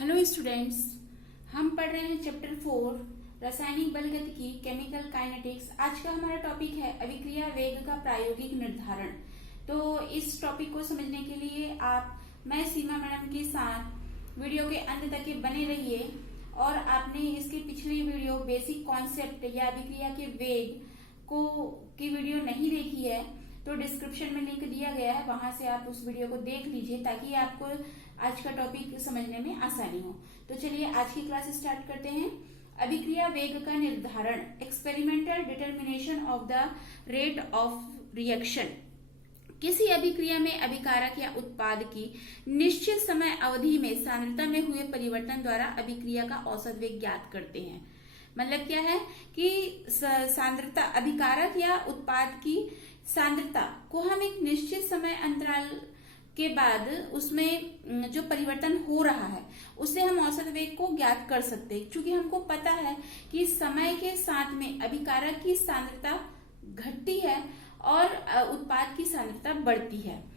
Hello students, हम पढ़ रहे हैं चैप्टर 4 रासायनिक बलगतिकी केमिकल काइनेटिक्स। आज का हमारा टॉपिक है अभिक्रिया वेग का प्रायोगिक निर्धारण। तो इस टॉपिक को समझने के लिए मैं सीमा मैडम के साथ वीडियो के अंत तक बने रहिए। और आपने इसके पिछली वीडियो बेसिक कॉन्सेप्ट या अभिक्रिया के वेग की वीडियो नहीं देखी है तो डिस्क्रिप्शन में लिंक दिया गया है, वहां से आप उस वीडियो को देख लीजिए ताकि आपको आज का टॉपिक समझने में आसानी हो। तो चलिए आज की क्लास स्टार्ट करते हैं। अभिक्रिया वेग का निर्धारण, experimental determination of the rate of reaction. किसी अभिक्रिया में अभिकारक या उत्पाद की निश्चित समय अवधि में सांद्रता में हुए परिवर्तन द्वारा अभिक्रिया का औसत वेग ज्ञात करते हैं। मतलब क्या है कि सांद्रता, अभिकारक या उत्पाद की सांद्रता को हम एक निश्चित समय अंतराल के बाद उसमें जो परिवर्तन हो रहा है उससे हम औसत वेग को ज्ञात कर सकते हैं, क्योंकि हमको पता है कि समय के साथ में अभिकारक की सांद्रता घटती है और उत्पाद की सांद्रता बढ़ती है।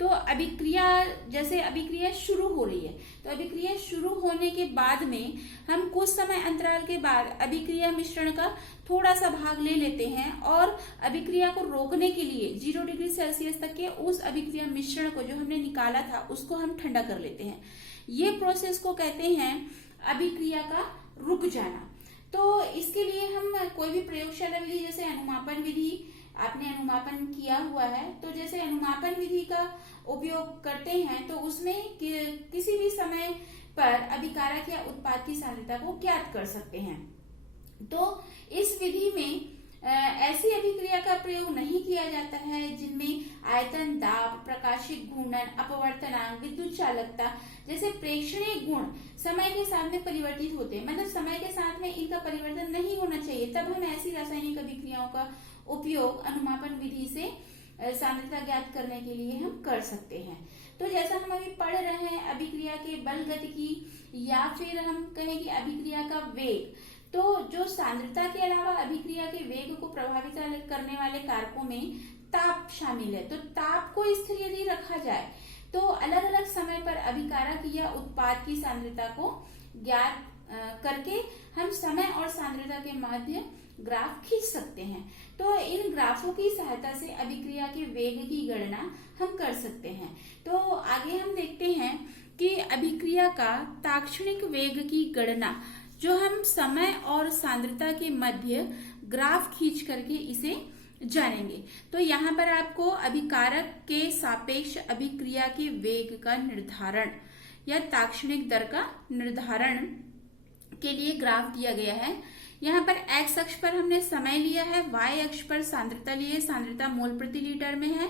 तो अभिक्रिया शुरू हो रही है, तो अभिक्रिया शुरू होने के बाद में हम कुछ समय अंतराल के बाद अभिक्रिया मिश्रण का थोड़ा सा भाग ले लेते हैं और अभिक्रिया को रोकने के लिए 0 डिग्री सेल्सियस तक के उस अभिक्रिया मिश्रण को जो हमने निकाला था उसको हम ठंडा कर लेते हैं। ये प्रोसेस को कहते हैं अभिक्रिया का रुक जाना। तो इसके लिए हम कोई भी प्रयोगशाला विधि, जैसे अनुमापन विधि, आपने अनुमापन किया हुआ है तो जैसे अनुमापन विधि का उपयोग करते हैं तो उसमें किसी भी समय पर अभिकारक या उत्पाद की सांद्रता को ज्ञात कर सकते हैं। तो इस विधि में ऐसी अभिक्रिया का प्रयोग नहीं किया जाता है जिनमें आयतन, दाब, प्रकाशिक घूर्णन, अपवर्तनांक, विद्युत चालकता जैसे प्रेक्षणीय गुण समय के साथ में परिवर्तित होते हैं। मतलब समय के साथ में इनका परिवर्तन नहीं होना चाहिए, तब हम ऐसी रासायनिक अभिक्रियाओं का उपयोग अनुमापन विधि से सांद्रता ज्ञात करने के लिए हम कर सकते हैं। तो जैसा हम अभी पढ़ रहे हैं अभिक्रिया के बल गतिकी या फिर हम कहें कि अभिक्रिया का वेग, तो जो सांद्रता के अलावा अभिक्रिया के वेग को प्रभावित करने वाले कारकों में ताप शामिल है। तो ताप को स्थिर यदि रखा जाए तो अलग अलग समय पर अभिकारक या उत्पाद की सांद्रता को ज्ञात करके हम समय और सांद्रता के मध्य ग्राफ खींच सकते हैं। तो इन ग्राफों की सहायता से अभिक्रिया के वेग की गणना हम कर सकते हैं। तो आगे हम देखते हैं कि अभिक्रिया का ताक्षणिक वेग की गणना जो हम समय और सांद्रता के मध्य ग्राफ खींच करके इसे जानेंगे। तो यहाँ पर आपको अभिकारक के सापेक्ष अभिक्रिया के वेग का निर्धारण या ताक्षणिक दर का निर्धारण के लिए ग्राफ दिया गया है। यहाँ पर x अक्ष पर हमने समय लिया है, y अक्ष पर सांद्रता लिए, सांद्रता मोल प्रति लीटर में है।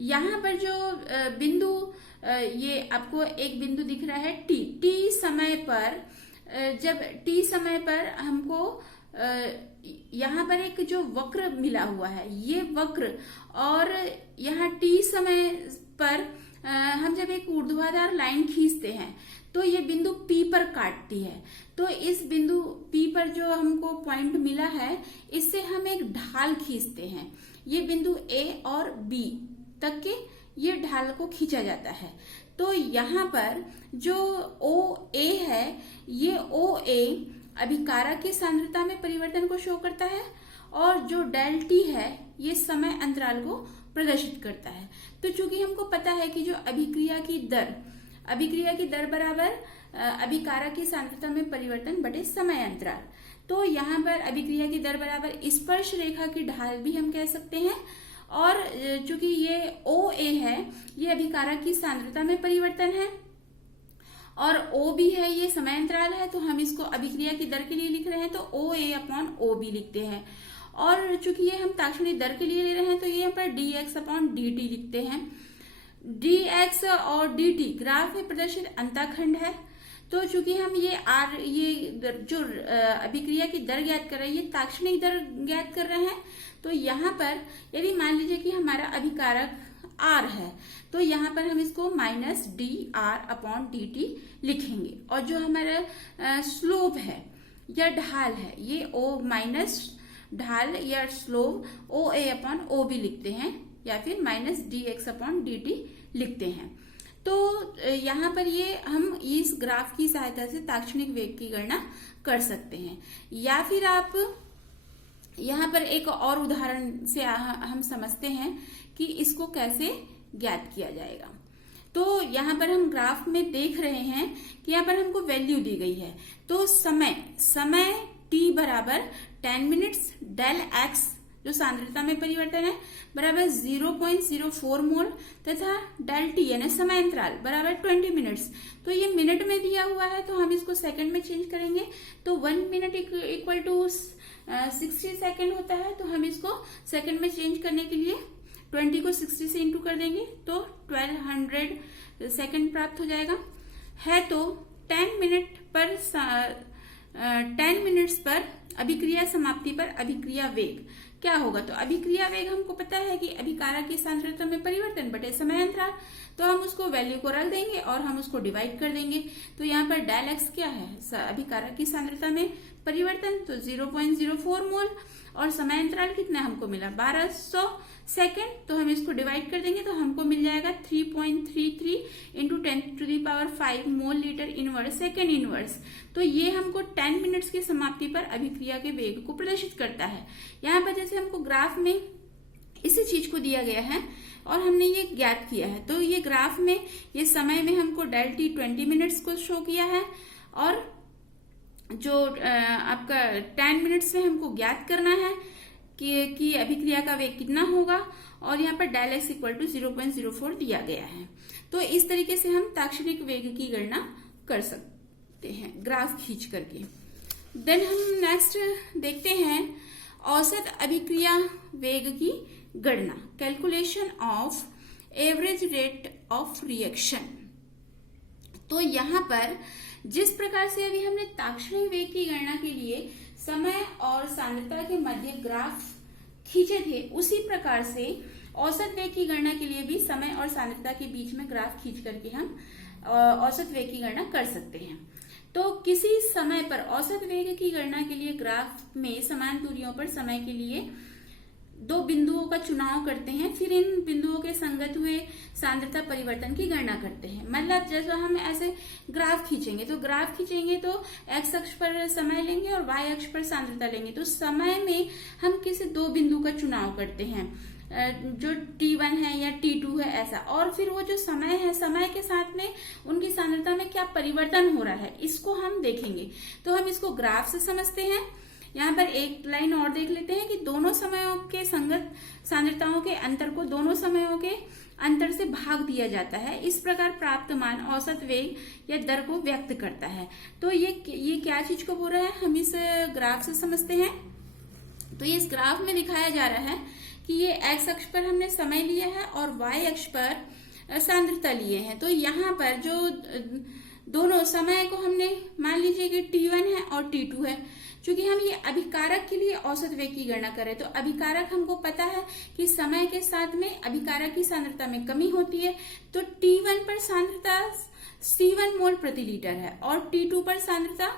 यहाँ पर जो बिंदु, ये आपको एक बिंदु दिख रहा है t समय पर, जब t समय पर हमको यहाँ पर एक जो वक्र मिला हुआ है ये वक्र, और यहाँ t समय पर हम जब एक ऊर्ध्वाधर लाइन खींचते हैं तो ये बिंदु P पर काटती है। तो इस बिंदु P पर जो हमको पॉइंट मिला है इससे हम एक ढाल खींचते हैं। ये बिंदु A और B तक के ये ढाल को खींचा जाता है। तो यहाँ पर जो OA है, ये OA अभिकारक की सांद्रता में परिवर्तन को शो करता है और जो डेल T है ये समय अंतराल को प्रदर्शित करता है। तो चूंकि हमको पता है कि जो अभिक्रिया की दर बराबर अभिकारक की सांद्रता में परिवर्तन बटे समय अंतराल, तो यहाँ पर अभिक्रिया की दर बराबर स्पर्श रेखा की ढाल भी हम कह सकते हैं। और चूंकि ये OA है ये अभिकारक की सांद्रता में परिवर्तन है और OB है ये समय अंतराल है, तो हम इसको अभिक्रिया की दर के लिए लिख रहे हैं तो OA/OB लिखते हैं। और चूंकि ये हम ताक्षणिक दर के लिए ले रहे हैं तो ये यहाँ पर dx/dt लिखते हैं। dx और dt ग्राफ में प्रदर्शित अंतःखंड है। तो चूंकि हम ये जो अभिक्रिया की दर ज्ञात कर रहे हैं, ये ताक्षणिक दर ज्ञात कर रहे हैं, तो यहाँ पर यदि मान लीजिए कि हमारा अभिकारक R है तो यहाँ पर हम इसको -dr/dt लिखेंगे। और जो हमारा स्लोप है या ढाल है ये ढाल या स्लोप OA/OB लिखते हैं या फिर -dx/dt लिखते हैं। तो यहाँ पर ये हम इस ग्राफ की सहायता से ताक्षणिक वेग की गणना कर सकते हैं। या फिर आप यहाँ पर एक और उदाहरण से हम समझते हैं कि इसको कैसे ज्ञात किया जाएगा। तो यहाँ पर हम ग्राफ में देख रहे हैं कि यहाँ पर हमको वैल्यू दी गई है। तो समय t बराबर 10 मिनट्स, डेल x जो सांद्रता में परिवर्तन है बराबर 0.04 मोल तथा डेल t यानी समय अंतराल बराबर 20 मिनट्स। तो ये मिनट में दिया हुआ है तो हम इसको सेकंड में चेंज करेंगे। तो 1 मिनट इक्वल टू 60 सेकंड होता है, तो हम इसको सेकंड में चेंज करने के लिए 20 को 60 से इंटू कर देंगे तो 1200 सेकंड प्राप्त हो जाएगा। है तो 10 मिनट्स पर अभिक्रिया समाप्ति पर अभिक्रिया वेग क्या होगा। तो अभिक्रिया वेग हमको पता है कि अभिकारक की सांद्रता में परिवर्तन बटे समय अंतराल, तो हम उसको वैल्यू को रख देंगे और हम उसको डिवाइड कर देंगे। तो यहाँ पर डेल एक्स क्या है, अभिकारक की सांद्रता में परिवर्तन, तो 0.04 मोल और समय अंतराल कितना हमको मिला 1200 सेकेंड। तो हम इसको डिवाइड कर देंगे तो हमको मिल जाएगा 3.33 into 10⁵ mole litre inverse second inverse. तो ये हमको 10 मिनट्स की समाप्ति पर अभिक्रिया के वेग को प्रदर्शित करता है। यहाँ पर जैसे हमको ग्राफ में इसी चीज को दिया गया है और हमने ये ज्ञात किया है, तो ये ग्राफ में ये समय में हमको डेल t 20 मिनट्स को शो किया है और जो आपका 10 मिनट्स में हमको ज्ञात करना है कि अभिक्रिया का वेग कितना होगा और यहाँ पर डेल एक्स इक्वल टू 0.04 दिया गया है। तो इस तरीके से हम ताक्षणिक वेग की गणना कर सकते हैं ग्राफ खींच करके। देन हम नेक्स्ट देखते हैं औसत अभिक्रिया वेग की गणना, calculation of average rate of reaction. तो यहाँ पर जिस प्रकार से अभी हमने ताक्षणिक वेग की गणना के लिए समय और सांद्रता के मध्य ग्राफ खींचे थे, उसी प्रकार से औसत वेग की गणना के लिए भी समय और सांद्रता के बीच में ग्राफ खींच करके हम औसत वेग की गणना कर सकते हैं। तो किसी समय पर औसत वेग की गणना के लिए ग्राफ में समान दूरियों पर समय के लिए दो बिंदुओं का चुनाव करते हैं, फिर इन बिंदुओं के संगत हुए सांद्रता परिवर्तन की गणना करते हैं। मतलब जैसे हम ऐसे ग्राफ खींचेंगे तो x अक्ष पर समय लेंगे और y अक्ष पर सांद्रता लेंगे। तो समय में हम किसी दो बिंदु का चुनाव करते हैं, जो t1 है या t2 है ऐसा, और फिर वो जो समय है, समय के साथ में उनकी सांद्रता में क्या परिवर्तन हो रहा है इसको हम देखेंगे। तो हम इसको ग्राफ से समझते हैं। यहाँ पर एक लाइन और देख लेते हैं कि दोनों समयों के संगत सांद्रताओं के अंतर को दोनों समयों के अंतर से भाग दिया जाता है। इस प्रकार प्राप्त मान औसत वेग या दर को व्यक्त करता है। तो ये क्या चीज को बोल रहा है, हम इस ग्राफ से समझते हैं। तो ये इस ग्राफ में दिखाया जा रहा है कि ये x अक्ष पर हमने समय लिया है और y अक्ष पर सांद्रता लिए हैं। तो यहाँ पर जो दोनों समय को हमने मान लीजिए कि t1 है और t2 है। चूंकि हम ये अभिकारक के लिए औसत वेग की गणना करें, तो अभिकारक हमको पता है कि समय के साथ में अभिकारक की सांद्रता में कमी होती है। तो t1 पर सांद्रता C1 मोल प्रति लीटर है और t2 पर सांद्रता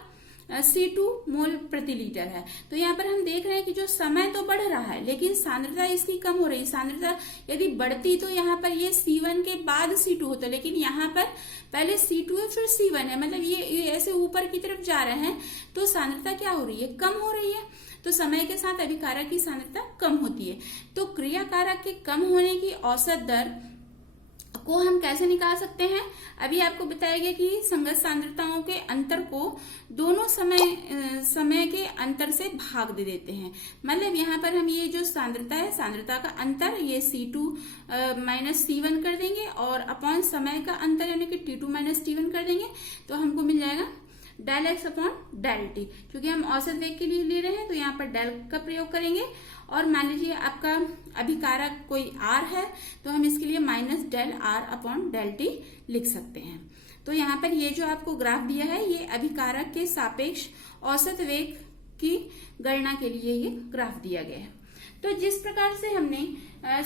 C2 मोल प्रति लीटर है। तो यहाँ पर हम देख रहे हैं कि जो समय तो बढ़ रहा है लेकिन सांद्रता इसकी कम हो रही है। सांद्रता यदि बढ़ती तो यहाँ पर ये C1 के बाद C2 होता, लेकिन यहाँ पर पहले C2 है फिर C1 है, मतलब ये ऐसे ऊपर की तरफ जा रहे हैं। तो सांद्रता क्या हो रही है, कम हो रही है। तो समय के साथ अभिकारक की सांद्रता कम होती है। तो क्रियाकारक के कम होने की औसत दर को हम कैसे निकाल सकते हैं, अभी आपको बताया गया कि संगत सांद्रताओं के अंतर को दोनों समय के अंतर से भाग दे देते हैं। मतलब यहाँ पर हम ये जो सांद्रता है, सांद्रता का अंतर ये C2 माइनस C1 कर देंगे और अपॉन समय का अंतर यानी कि T2 माइनस T1 कर देंगे। तो हमको मिल जाएगा del X upon del T. क्योंकि हम औसत वेग के लिए ले रहे हैं तो यहाँ पर डेल का प्रयोग करेंगे। और मान लीजिए आपका अभिकारक कोई R है तो हम इसके लिए minus del R upon del T लिख सकते हैं। तो यहाँ पर ये जो आपको ग्राफ दिया है ये अभिकारक के सापेक्ष औसत वेग की गणना के लिए ये ग्राफ दिया गया है। तो जिस प्रकार से हमने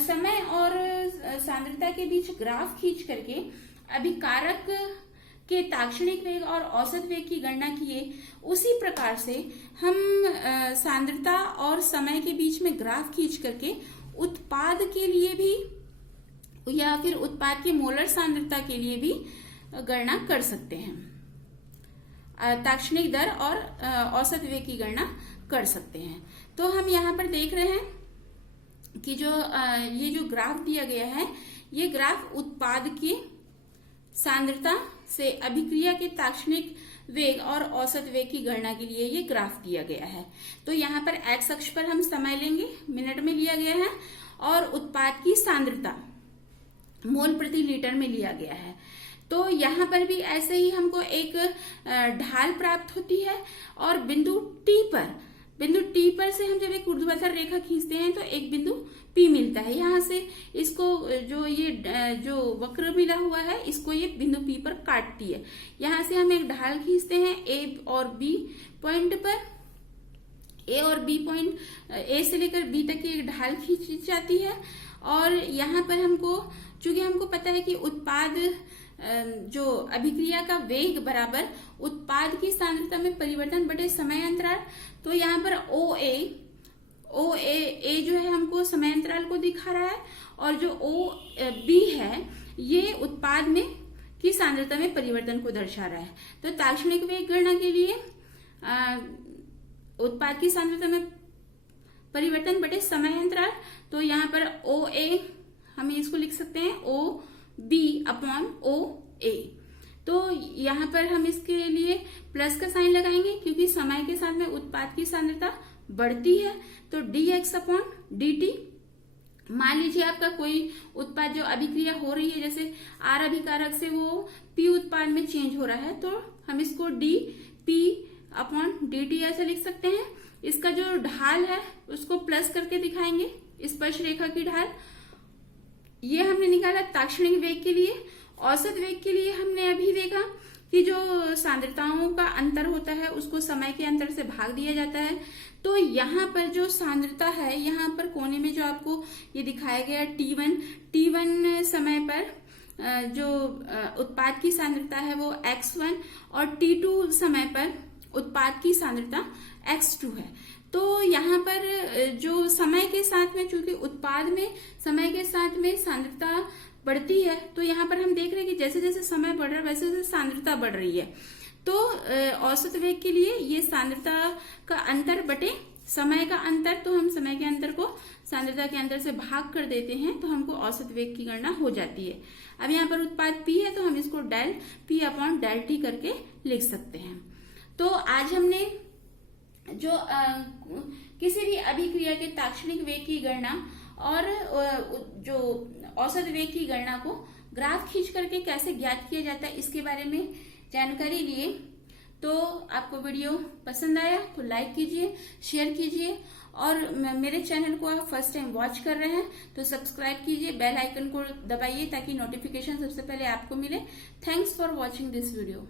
समय और सांद्रता के बीच ग्राफ खींच करके अभिकारक के ताक्षणिक वेग और औसत वेग की गणना किए, उसी प्रकार से हम सांद्रता और समय के बीच में ग्राफ खींच करके उत्पाद के लिए भी या फिर उत्पाद की मोलर सांद्रता के लिए भी गणना कर सकते हैं। ताक्षणिक दर और औसत वेग की गणना कर सकते हैं। तो हम यहाँ पर देख रहे हैं कि ये जो ग्राफ दिया गया है, ये ग्राफ उत्पाद की सांद्रता से अभिक्रिया के ताक्षणिक वेग और औसत वेग की गणना के लिए ये ग्राफ दिया गया है। तो यहाँ पर एक्स अक्ष पर हम समय लेंगे, मिनट में लिया गया है, और उत्पाद की सांद्रता मोल प्रति लीटर में लिया गया है। तो यहाँ पर भी ऐसे ही हमको एक ढाल प्राप्त होती है, और बिंदु टी पर से हम जब एक ऊर्ध्वाधर रेखा खींचते हैं तो एक बिंदु P मिलता है। यहाँ से इसको जो वक्र मिला हुआ है, इसको ये बिंदु P पर काटती है। यहाँ से हम एक ढाल खींचते हैं A और B पॉइंट पर। A से लेकर B तक की एक ढाल खींची जाती है, और यहाँ पर चूंकि हमको पता है कि उत्पाद जो अभिक्रिया का वेग बराबर उत्पाद की सांद्रता में परिवर्तन बटे समय अंतराल, तो यहाँ पर OA जो है हमको समय अंतराल को दिखा रहा है, और जो OB है ये उत्पाद में की सांद्रता में परिवर्तन को दर्शा रहा है। तो ताक्षणिक वेग गणना के लिए उत्पाद की सांद्रता में परिवर्तन बटे समय अंतराल, तो यहाँ पर OA हम इसको लिख सकते हैं OB/OA। तो यहाँ पर हम इसके लिए प्लस का साइन लगाएंगे, क्योंकि समय के साथ में उत्पाद की सांद्रता बढ़ती है। तो dx/dt, मान लीजिए आपका कोई उत्पाद जो अभिक्रिया हो रही है, जैसे R अभिकारक से वो P उत्पाद में चेंज हो रहा है, तो हम इसको dP/dt ऐसे लिख सकते हैं। इसका जो ढाल है उसको प्लस करके दिखाएंगे, स्पर्श रेखा की ढाल। ये हमने निकाला ताक्षणिक वेग के लिए। औसत वेग के लिए हमने अभी देखा कि जो सांद्रताओं का अंतर होता है उसको समय के अंतर से भाग दिया जाता है। तो यहाँ पर जो सांद्रता है, यहाँ पर कोने में जो आपको ये दिखाया गया T1 समय पर जो उत्पाद की सांद्रता है वो x1, और T2 समय पर उत्पाद की सांद्रता x2 है। तो यहाँ पर जो समय के साथ में, चूंकि उत्पाद में समय के साथ में सांद्रता बढ़ती है, तो यहाँ पर हम देख रहे हैं कि जैसे जैसे समय बढ़ रहा है वैसे वैसे सांद्रता बढ़ रही है। तो औसत वेग के लिए ये सांद्रता का अंतर बटे समय का अंतर, तो हम समय के अंतर को सांद्रता के अंतर से भाग कर देते हैं, तो हमको औसत वेग की गणना हो जाती है। अब यहाँ पर उत्पाद P है, तो हम इसको डेल P/T करके लिख सकते हैं। तो आज हमने जो किसी भी अभिक्रिया के ताक्षणिक वेग की गणना और जो औसत वेग की गणना को ग्राफ खींच करके कैसे ज्ञात किया जाता है, इसके बारे में जानकारी लिए। तो आपको वीडियो पसंद आया तो लाइक कीजिए, शेयर कीजिए, और मेरे चैनल को आप फर्स्ट टाइम वॉच कर रहे हैं तो सब्सक्राइब कीजिए, बेल आइकन को दबाइए ताकि नोटिफिकेशन सबसे पहले आपको मिले। Thanks for watching this video.